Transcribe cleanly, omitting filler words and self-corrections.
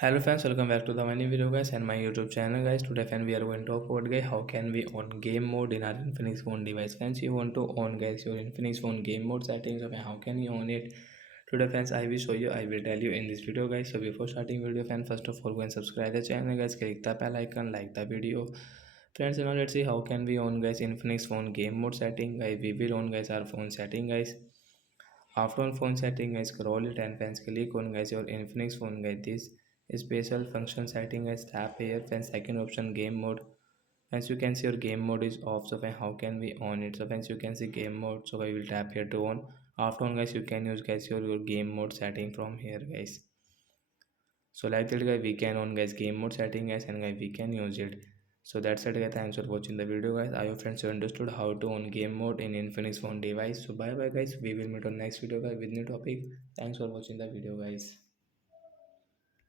Hello friends, welcome back to the many video guys and my YouTube channel guys. Today friend we are going to talk about guys how can we on game mode in our Infinix phone device. Friends, you want to on guys your Infinix phone game mode settings of how can you on it. Today friends I will show you, I will tell you in this video guys. So before starting video friends, first of all go and subscribe the channel guys, click the bell icon, like the video. Friends, now let's see how can we on guys Infinix phone game mode setting guys. We will on guys our phone setting guys. After on phone setting guys, scroll it and friends click on guys your Infinix phone guys. This special function setting guys, tap here friends, second option game mode. As you can see your game mode is off, so friends, how can we on it? So friends, you can see game mode, so I will tap here to on. After on guys, you can use guys your game mode setting from here guys. So like that guys, we can on guys game mode setting guys, and guys we can use it. So that's it guys, thanks for watching the video guys. I hope friends you understood how to on game mode in Infinix phone device. So bye bye guys, we will meet on next video guys with new topic. Thanks for watching the video guys.